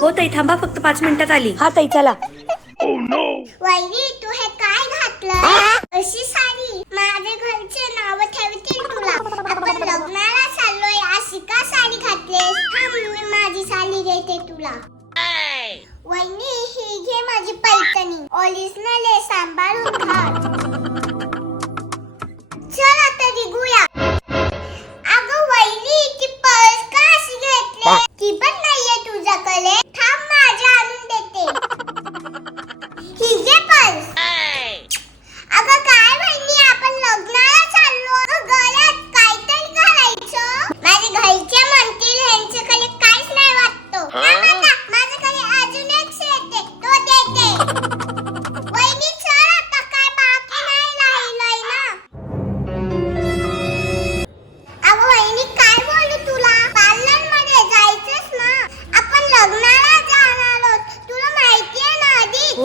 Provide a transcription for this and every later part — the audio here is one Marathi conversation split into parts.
हो ताई थांबा फक्त पाच मिनिटात आली. हा ताई चला. वहिनी तू हे काय घातलं? अशी साडी. माझे घरचे नाव ठेवतील तुला. आपण लग्नाला चाललोय. अशी का साडी घातलीस थांब मी माझी साडी देते तुला. वहिनी ही घे माझी पैठणी. ओरिजिनल आहे सांभाळून घाल.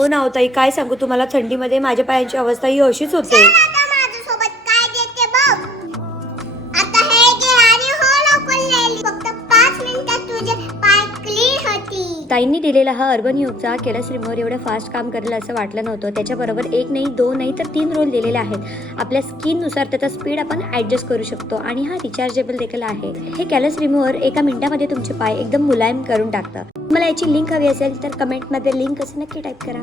हो ना हो ताई काय सांगू तुम्हाला? थंडीमध्ये माझ्या पायांची अवस्था ही अशीच होते. हे ताईंनी दिलेला हा अर्बन युगचा कैलास रिमोवर एवढं फास्ट काम करेल असं वाटलं नव्हतं. त्याच्याबरोबर एक नाही दोन नाही तर तीन रोल दिलेले आहेत. आपल्या स्किननुसार त्याचा स्पीड आपण ॲडजस्ट करू शकतो आणि हा रिचार्जेबल देखील आहे. हे कॅलस रिमूव्हर एका मिनिटामध्ये तुमचे पाय एकदम मुलायम करून टाकतं. तुम्हाला याची लिंक हवी असेल तर कमेंटमध्ये लिंक असं नक्की टाईप करा.